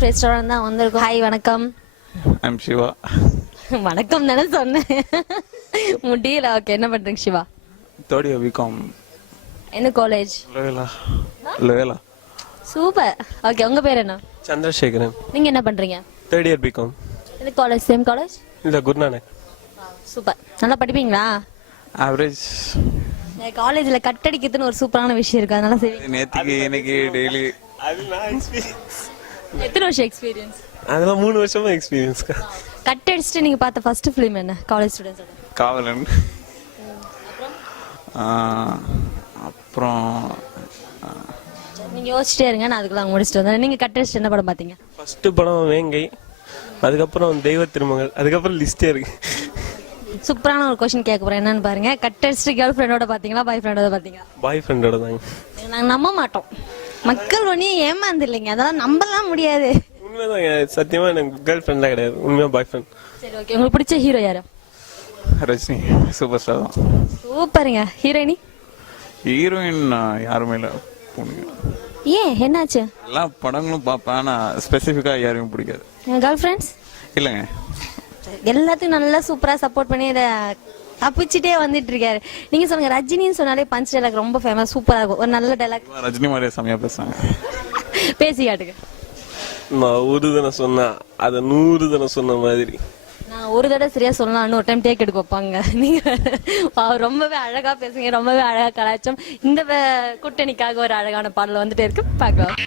Life restaurant தான் வந்திருக்கோம். Hi வணக்கம். ஐம் சிவா. வணக்கம் தானே சொன்னேன், முடியல. ஓகே, என்ன பண்றீங்க சிவா? Third year BCom. என்ன காலேஜ்? லோயலா. சூப்பர். ஓகே, உங்க பேர் என்ன? சந்திரசேகரன். நீங்க என்ன பண்றீங்க? Third year BCom. என்ன காலேஜ்? Same college? இல்லை, குருநானக். சூப்பர். நல்லா படிப்பீங்களா? ஆவரேஜ். காலேஜ்ல கட் அடிக்கிறதுன்னு ஒரு சூப்பரான விஷயம் இருக்கு, அதனால சரி. நேற்றுக்கு இன்னைக்கு டெய்லி. எத்தனை வருஷம் எக்ஸ்பீரியன்ஸ்? அதெல்லாம் 3 வருஷமா எக்ஸ்பீரியன்ஸ். கட் அடிச்சுட்டு நீங்க பார்த்த ஃபர்ஸ்ட் ஃபிலிம் என்ன காலேஜ் ஸ்டூடெண்ட்ஸோட? காவலன். அப்புறம் நீங்க யோசிச்சிட்டே இருங்க, நான் அதுக்குள்ள முடிச்சுட்டு வந்தேன். நீங்க கட் அடிச்சுட்டு என்ன படம் பாத்தீங்க? ஃபர்ஸ்ட் படம் வேங்கை, அதுக்கப்புறம் தெய்வ திருமகள், அதுக்கப்புறம் லிஸ்டே இருக்கு. சூப்பரான ஒரு கொஸ்டின் கேட்க போறேன், என்னன்னு பாருங்க. கட் அடிச்சுட்டு கேர்ள் ஃப்ரெண்டோட பாத்தீங்களா, பாய் ஃப்ரெண்டோட பாத்தீங்களா? பாய் ஃப்ரெண்டோட தாங்க. நாங்க நம்ப மாட்டோம், மக்கள் ஒண்ணு ஏமாந்து இல்லைங்க, அதெல்லாம் நம்பலாம் முடியாது. உண்மைதாங்க, சத்தியமா எனக்கு கேர்ள் ஃப்ரெண்ட்லாம் கிடையாது, உண்மையா பாய் ஃப்ரெண்ட். சரி, ஓகே. உங்களுக்கு பிடிச்ச ஹீரோ யாரு? ரஜினி சூப்பர் ஸ்டார் தான். சூப்பருங்க. ஹீரோயினி? ஹீரோயின் யாருமே இல்லை, பொண்ணுங்க. ஏன், என்னாச்சு? எல்லா படங்களும் பார்ப்பேன், ஆனால் ஸ்பெசிஃபிக்காக யாரையும் பிடிக்காது. கேர்ள் ஃப்ரெண்ட்ஸ் இல்லைங்க. எல்லாத்தையும் நல்லா சூப்பரா சப்போர்ட் பண்ணி இதை தப்பிச்சுட்டே வந்துட்டு இருக்காரு. நீங்க சொல்லுங்க, ரஜினின்னு சொன்னாலே பஞ்ச் டைலாக் ரொம்ப ஃபேமஸ், சூப்பரா இருக்கும். ஒரு நல்ல டைலாக் ரஜினி மாதிரியே செமையா பேசுறாங்க. பேசி காட்டுங்க. நான் ஒரு தடவை சொன்னா அதை 100 தடவை சொன்ன மாதிரி. நான் ஒரு தடவை சரியா சொல்லலாம்னு ஒரு டைம் டேக் எடுக்க வைப்பாங்க. நீங்க ரொம்பவே அழகா பேசுங்க, ரொம்பவே அழகா கலாச்சம். இந்த கூட்டணிக்காக ஒரு அழகான பாடல் வந்துட்டே இருக்கு, பார்க்கலாம்.